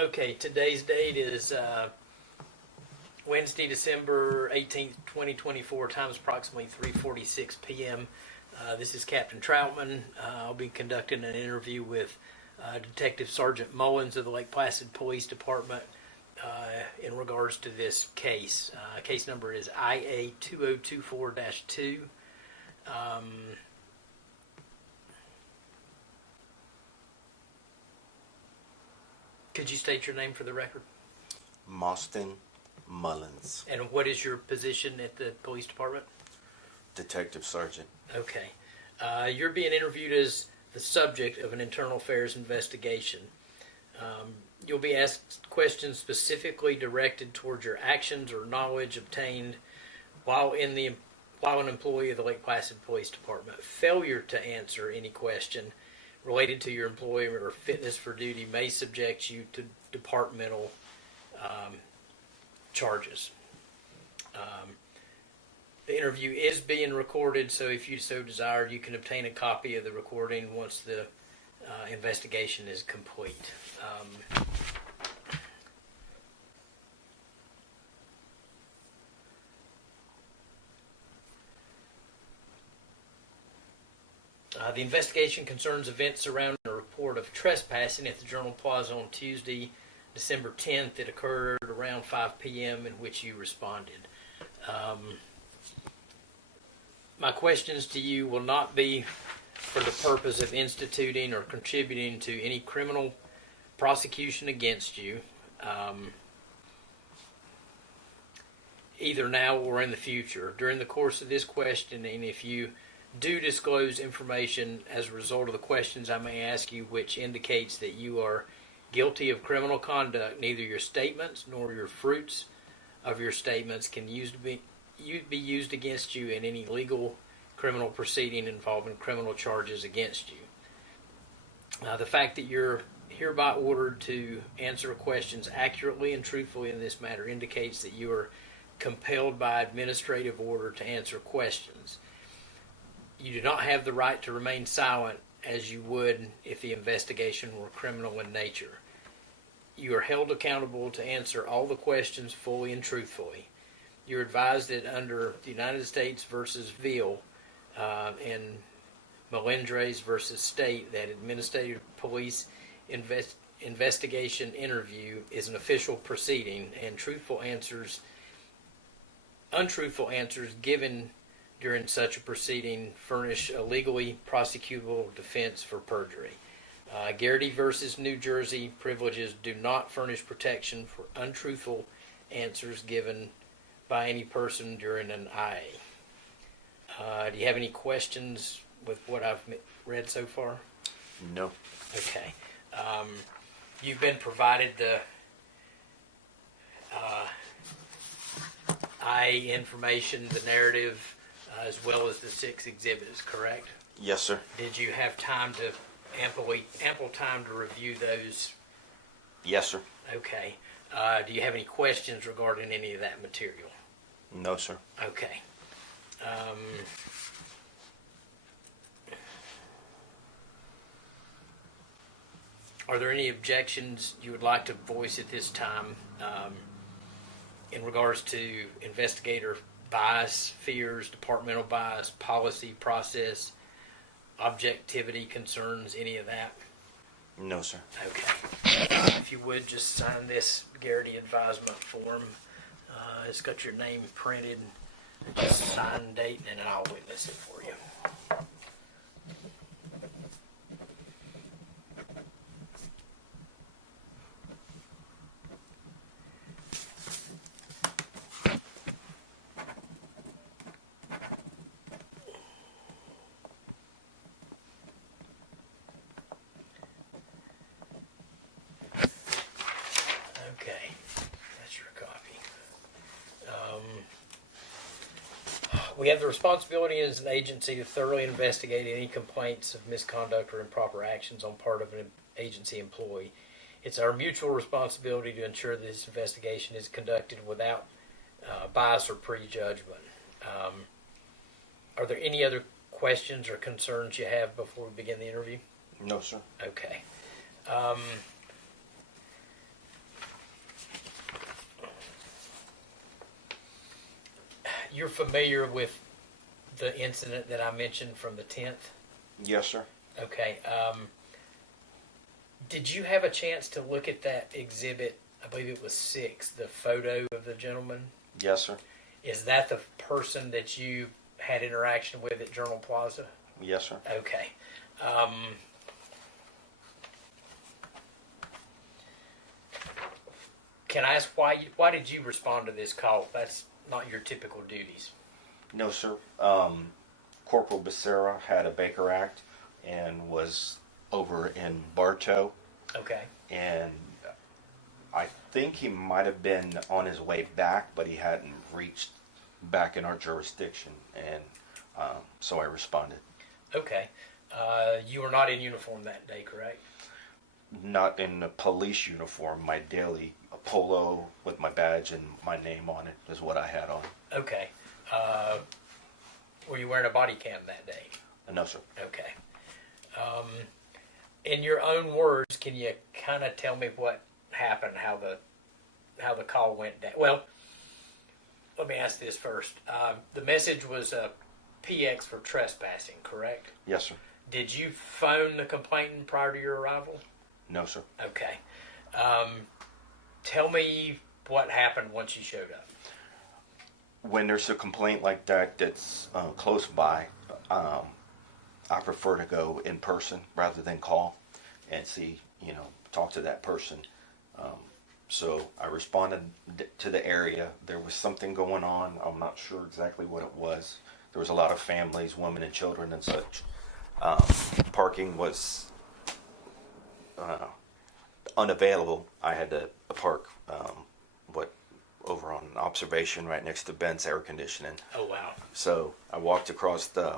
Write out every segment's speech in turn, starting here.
Okay, today's date is Wednesday, December 18th, 2024. Time is approximately 3:46 p.m. This is Captain Troutman. I'll be conducting an interview with Detective Sergeant Mullins of the Lake Placid Police Department in regards to this case. Case number is IA 2024-2. Could you state your name for the record? Mostyn, Mullins. And what is your position at the police department? Detective Sergeant. Okay. You're being interviewed as the subject of an internal affairs investigation. You'll be asked questions specifically directed towards your actions or knowledge obtained while an employee of the Lake Placid Police Department. Failure to answer any question related to your employment or fitness for duty may subject you to departmental charges. The interview is being recorded, so if you so desire, you can obtain a copy of the recording once the investigation is complete. The investigation concerns events surrounding a report of trespassing at the Journal Plaza on Tuesday, December 10th. It occurred around 5 p.m. in which you responded. My questions to you will not be for the purpose of instituting or contributing to any criminal prosecution against you, either now or in the future. During the course of this questioning, if you do disclose information as a result of the questions I may ask you which indicates that you are guilty of criminal conduct, neither your statements nor your fruits of your statements can be used against you in any legal criminal proceeding involving criminal charges against you. The fact that you're hereby ordered to answer questions accurately and truthfully in this matter indicates that you are compelled by administrative order to answer questions. You do not have the right to remain silent as you would if the investigation were criminal in nature. You are held accountable to answer all the questions fully and truthfully. You're advised that under the United States versus Veal and Mullins versus State, that administrative police investigation interview is an official proceeding, and untruthful answers given during such a proceeding furnish a legally prosecutable defense for perjury. Garrity versus New Jersey, privileges do not furnish protection for untruthful answers given by any person during an IA. Do you have any questions with what I've read so far? No. Okay. You've been provided the IA information, the narrative, as well as the 6 exhibits, correct? Yes, sir. Did you have time to ample time to review those? Yes, sir. Okay. Do you have any questions regarding any of that material? No, sir. Okay. Are there any objections you would like to voice at this time in regards to investigator bias, fears, departmental bias, policy, process, objectivity, concerns, any of that? No, sir. Okay. If you would, just sign this Garrity advisement form. It's got your name printed. Just sign, date, and then I'll witness it for you. Okay, that's your copy. We have the responsibility as an agency to thoroughly investigate any complaints of misconduct or improper actions on part of an agency employee. It's our mutual responsibility to ensure that this investigation is conducted without bias or prejudgment. Are there any other questions or concerns you have before we begin the interview? No, sir. Okay. you're familiar with the incident that I mentioned from the 10th? Yes, sir. Okay. Did you have a chance to look at that exhibit? I believe it was 6, the photo of the gentleman. Yes, sir. Is that the person that you had interaction with at Journal Plaza? Yes, sir. Okay. Can I ask why did you respond to this call? That's not your typical duties. No, sir. Corporal Becerra had a Baker Act and was over in Bartow, Okay. and I think he might have been on his way back, but he hadn't reached back in our jurisdiction, and so I responded. Okay. You were not in uniform that day, correct? Not in a police uniform. My daily polo with my badge and my name on it is what I had on. Okay. Were you wearing a body cam that day? No, sir. Okay. In your own words, can you kind of tell me what happened, how the call went down? Well, let me ask this first. The message was a PX for trespassing, correct? Yes, sir. Did you phone the complainant prior to your arrival? No, sir. Okay. Tell me what happened once you showed up. When there's a complaint like that that's close by, I prefer to go in person rather than call and see, talk to that person. So I responded to the area. There was something going on. I'm not sure exactly what it was. There was a lot of families, women and children and such. Parking was unavailable. I had to park over on observation right next to Ben's air conditioning. Oh, wow. So I walked across the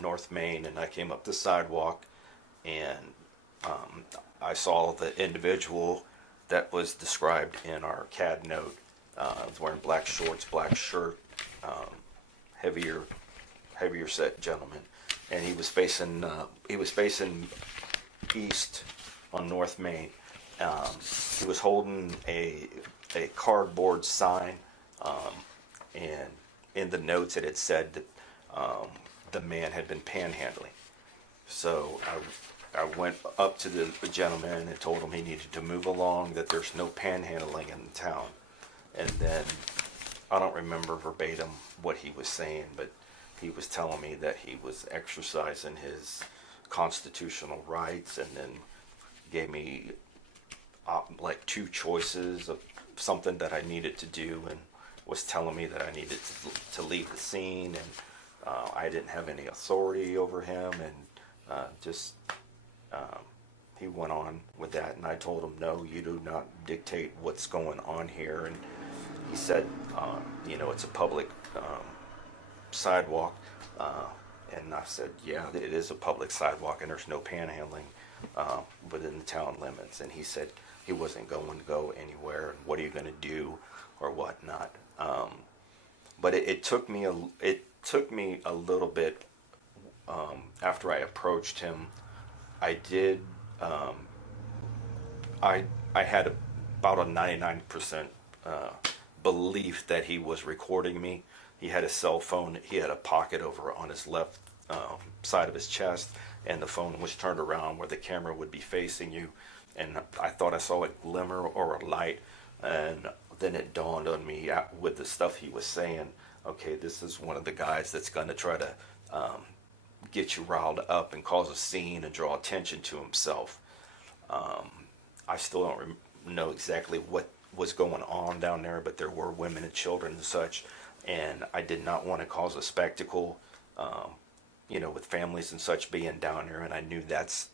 North Main and I came up the sidewalk, and I saw the individual that was described in our CAD note. Was wearing black shorts, black shirt, heavier set gentleman, and he was facing east on North Main. He was holding a cardboard sign, and in the notes it had said that the man had been panhandling. So I went up to the gentleman and told him he needed to move along, that there's no panhandling in the town. And then I don't remember verbatim what he was saying, but he was telling me that he was exercising his constitutional rights, and then gave me like 2 choices of something that I needed to do, and was telling me that I needed to leave the scene, and I didn't have any authority over him, and he went on with that, and I told him, no, you do not dictate what's going on here. And he said, it's a public sidewalk, and I said, yeah, it is a public sidewalk, and there's no panhandling within the town limits. And he said he wasn't going to go anywhere, and what are you going to do or whatnot. But it took me a little bit after I approached him. I did I had about a 99% belief that he was recording me. He had a cell phone. He had a pocket over on his left side of his chest, and the phone was turned around where the camera would be facing you. And I thought I saw a glimmer or a light, and then it dawned on me with the stuff he was saying, okay, this is one of the guys that's going to try to get you riled up and cause a scene and draw attention to himself. I still don't know exactly what was going on down there, but there were women and children and such, and I did not want to cause a spectacle, with families and such being down there, and I knew that's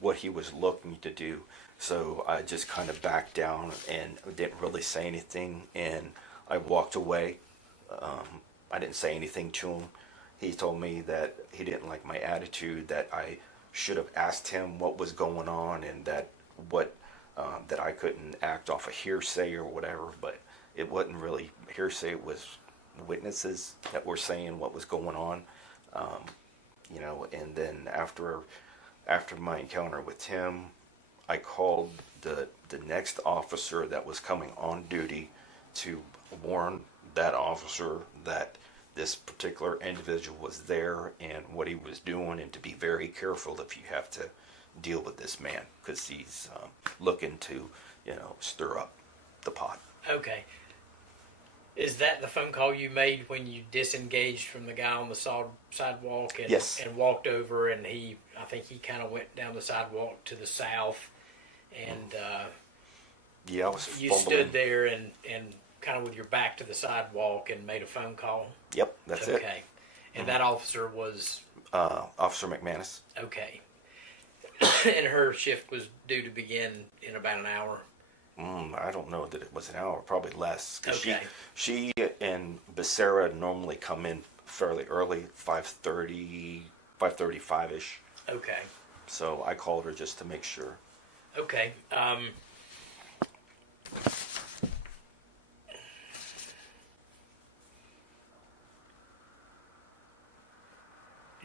what he was looking to do. So I just kind of backed down and didn't really say anything, and I walked away. I didn't say anything to him. He told me that he didn't like my attitude, that I should have asked him what was going on, and that I couldn't act off of hearsay or whatever. But it wasn't really hearsay. It was witnesses that were saying what was going on. And then after my encounter with him, I called the next officer that was coming on duty to warn that officer that this particular individual was there and what he was doing, and to be very careful if you have to deal with this man, because he's looking to, stir up the pot. Okay. Is that the phone call you made when you disengaged from the guy on the sidewalk and, Yes. and walked over, and I think he kind of went down the sidewalk to the south, and Yeah, I was you fumbling. stood there and kind of with your back to the sidewalk and made a phone call? Yep, that's it. Okay. And that officer was? Officer McManus. Okay. And her shift was due to begin in about an hour? I don't know that it was an hour, probably less. 'Cause Okay. She and Becerra normally come in fairly early, 5:30, 5:35-ish. Okay. So I called her just to make sure. Okay.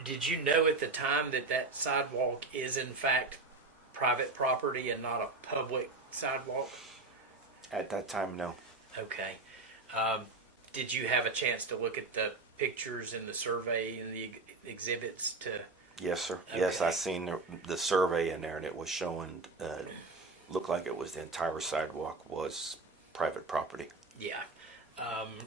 Did you know at the time that sidewalk is in fact private property and not a public sidewalk? At that time, no. Okay. Did you have a chance to look at the pictures and the survey and the exhibits to? Yes, sir. Okay. Yes, I seen the survey in there, and it was showing, looked like it was the entire sidewalk was private property. Yeah.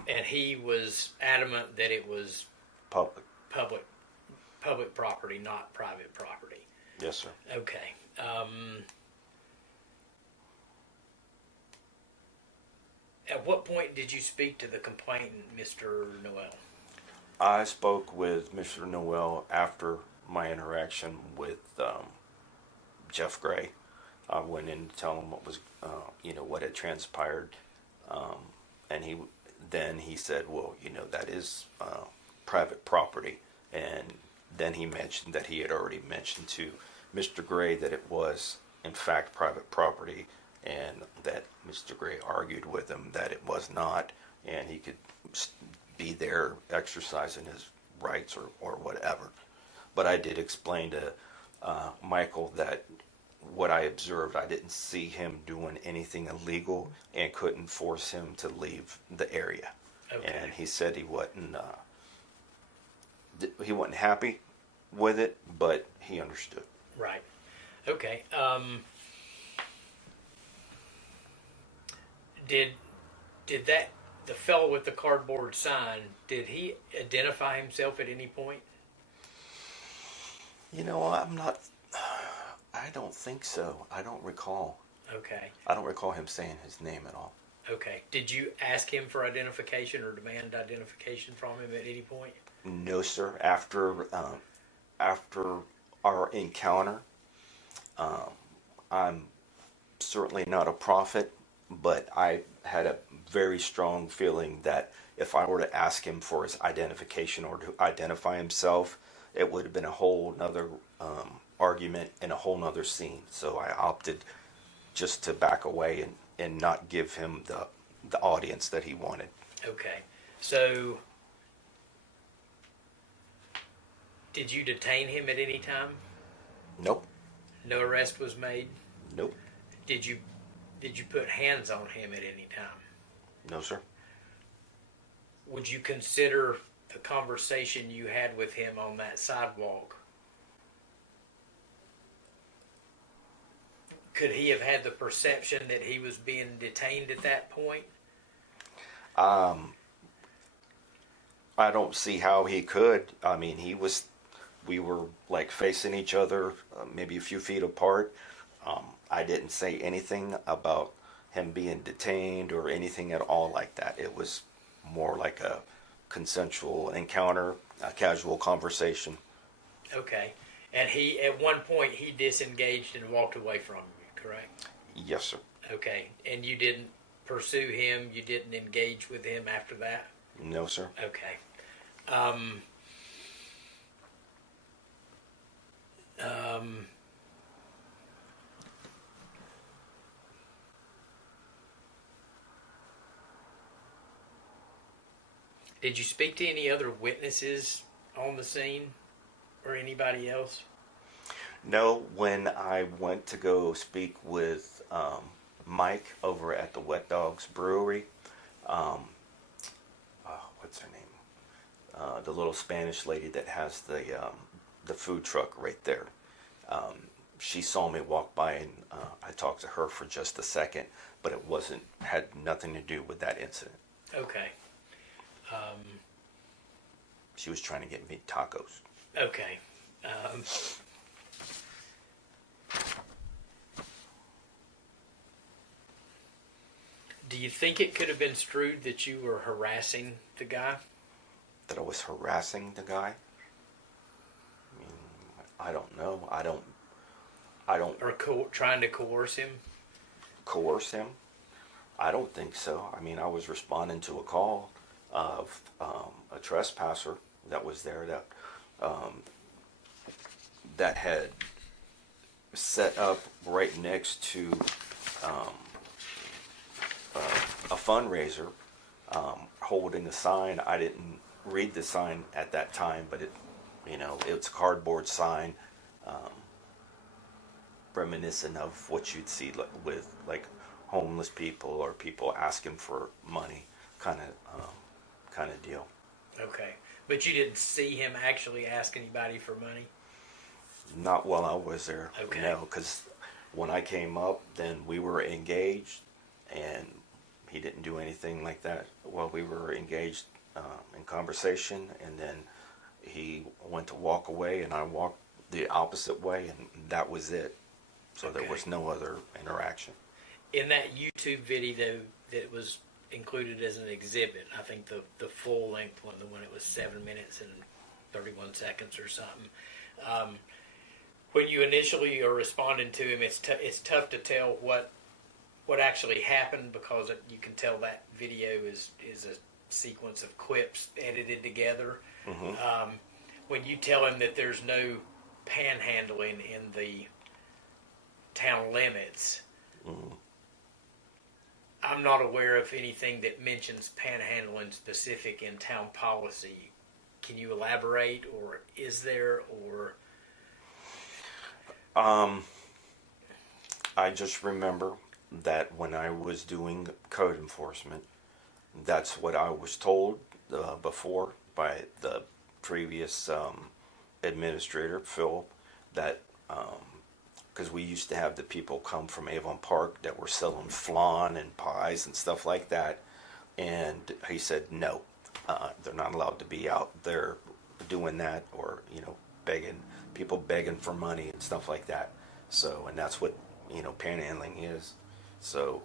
And he was adamant that it was Public. public property, not private property. Yes, sir. Okay. At what point did you speak to the complainant, Mr. Noel? I spoke with Mr. Noel after my interaction with Jeff Gray. I went in to tell him what was, what had transpired, and he said, "Well, that is private property." And then he mentioned that he had already mentioned to Mr. Gray that it was in fact private property, and that Mr. Gray argued with him that it was not, and he could be there exercising his rights or whatever. But I did explain to Michael that what I observed, I didn't see him doing anything illegal and couldn't force him to leave the area. Okay. And he said he wasn't happy with it, but he understood. Right. Okay. Did the fellow with the cardboard sign, did he identify himself at any point? I don't think so. I don't recall. Okay. I don't recall him saying his name at all. Okay. Did you ask him for identification or demand identification from him at any point? No, sir. After our encounter, I'm certainly not a prophet, but I had a very strong feeling that if I were to ask him for his identification or to identify himself, it would have been a whole nother argument and a whole nother scene. So I opted just to back away and not give him the audience that he wanted. Okay. So, did you detain him at any time? Nope. No arrest was made? Nope. Did you put hands on him at any time? No, sir. Would you consider the conversation you had with him on that sidewalk? Could he have had the perception that he was being detained at that point? I don't see how he could. I mean, we were like facing each other, maybe a few feet apart. I didn't say anything about him being detained or anything at all like that. It was more like a consensual encounter, a casual conversation. Okay. And at one point, he disengaged and walked away from you, correct? Yes, sir. Okay. And you didn't pursue him? You didn't engage with him after that? No, sir. Okay. Did you speak to any other witnesses on the scene or anybody else? No, when I went to go speak with Mike over at the Wet Dogs Brewery, the little Spanish lady that has the food truck right there. She saw me walk by, and I talked to her for just a second, but it had nothing to do with that incident. Okay. She was trying to get me tacos. Okay. Do you think it could have been strewed that you were harassing the guy? That I was harassing the guy? I mean, I don't know. I don't. Or trying to coerce him? Coerce him? I don't think so. I mean, I was responding to a call of a trespasser that was there that had set up right next to a fundraiser, holding a sign. I didn't read the sign at that time, but it's a cardboard sign, reminiscent of what you'd see with homeless people or people asking for money, kind of deal. Okay, but you didn't see him actually ask anybody for money? Not while I was there. Okay. No, because when I came up, then we were engaged, and he didn't do anything like that while we were engaged in conversation, and then he went to walk away, and I walked the opposite way, and that was it. So Okay. There was no other interaction. In that YouTube video that was included as an exhibit, I think the full length one, the one it was 7 minutes and 31 seconds or something. When you initially are responding to him, it's tough to tell what actually happened, because you can tell that video is a sequence of clips edited together. Mm-hmm. When you tell him that there's no panhandling in the town limits, Mm-hmm. I'm not aware of anything that mentions panhandling specific in town policy. Can you elaborate, or is there, or? I just remember that when I was doing code enforcement, that's what I was told before by the previous administrator, Phil, that because we used to have the people come from Avon Park that were selling flan and pies and stuff like that, and he said no, they're not allowed to be out there doing that, or begging for money and stuff like that. So, and that's what panhandling is. So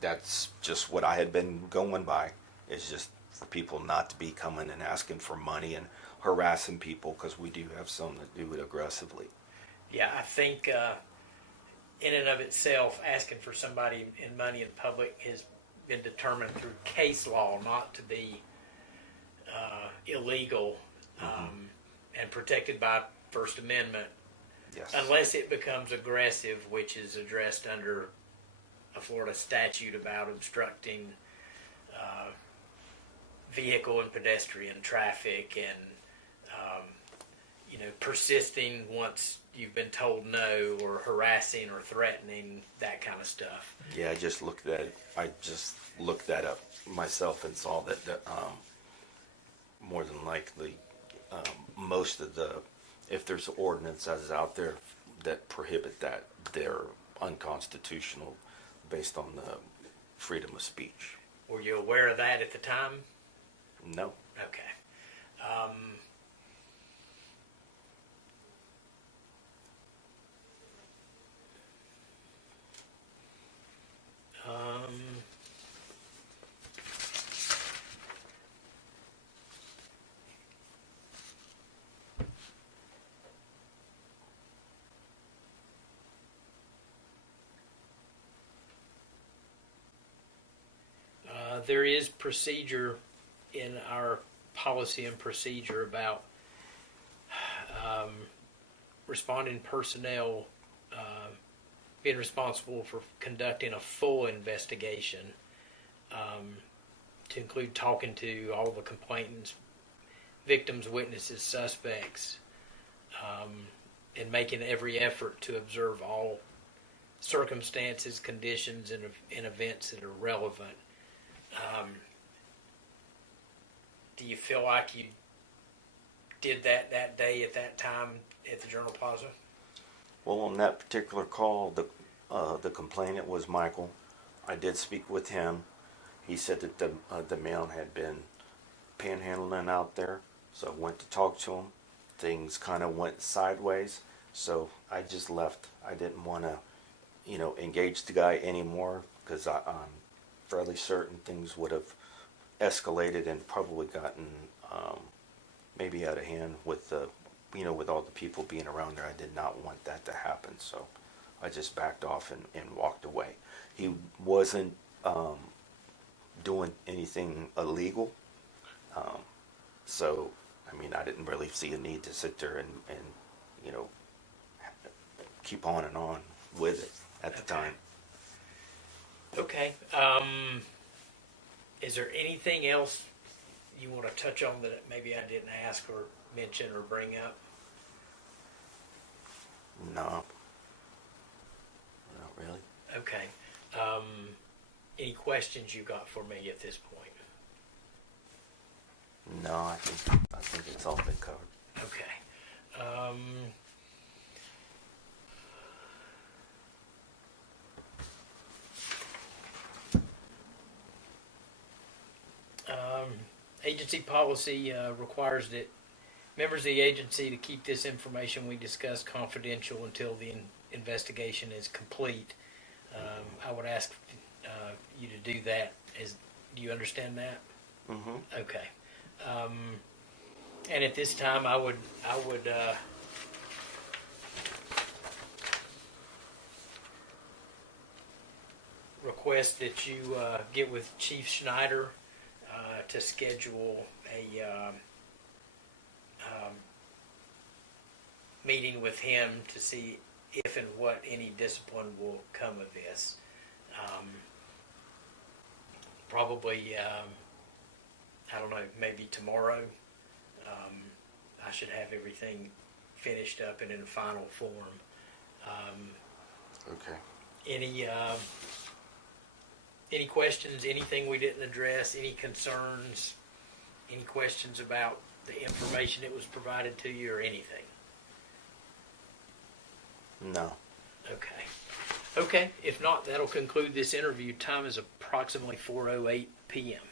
that's just what I had been going by, is just for people not to be coming and asking for money and harassing people, because we do have some that do it aggressively. Yeah, I think in and of itself, asking for somebody in money in public has been determined through case law not to be illegal, and protected by First Amendment. Yes. Unless it becomes aggressive, which is addressed under a Florida statute about obstructing vehicle and pedestrian traffic, and persisting once you've been told no, or harassing or threatening, that kind of stuff. Yeah, I just looked that up myself and saw that more than likely most of if there's ordinances out there that prohibit that, they're unconstitutional based on the freedom of speech. Were you aware of that at the time? No. Okay. There is procedure in our policy and procedure about responding personnel being responsible for conducting a full investigation, to include talking to all the complainants, victims, witnesses, suspects, and making every effort to observe all circumstances, conditions, and events that are relevant. Do you feel like you did that day at that time at the Journal Plaza? Well, on that particular call, the complainant was Michael. I did speak with him. He said that the man had been panhandling out there, so I went to talk to him. Things kind of went sideways, so I just left. I didn't want to, engage the guy anymore because I'm fairly certain things would have escalated and probably gotten maybe out of hand with with all the people being around there. I did not want that to happen, so I just backed off and walked away. He wasn't doing anything illegal, so I didn't really see a need to sit there and keep on and on with it at the time. Okay. Is there anything else you want to touch on that maybe I didn't ask or mention or bring up? No. Not really. Okay. Any questions you got for me at this point? No, I think it's all been covered. Okay. Agency policy requires that members of the agency to keep this information we discuss confidential until the investigation is complete. I would ask you to do that. Do you understand that? Mm-hmm. Okay. And at this time, I would request that you get with Chief Schneider to schedule a meeting with him to see if and what any discipline will come of this. Probably, I don't know, maybe tomorrow. I should have everything finished up and in final form. Okay. Any questions, anything we didn't address, any concerns, any questions about the information that was provided to you or anything? No. Okay. Okay, if not, that'll conclude this interview. Time is approximately 4:08 p.m.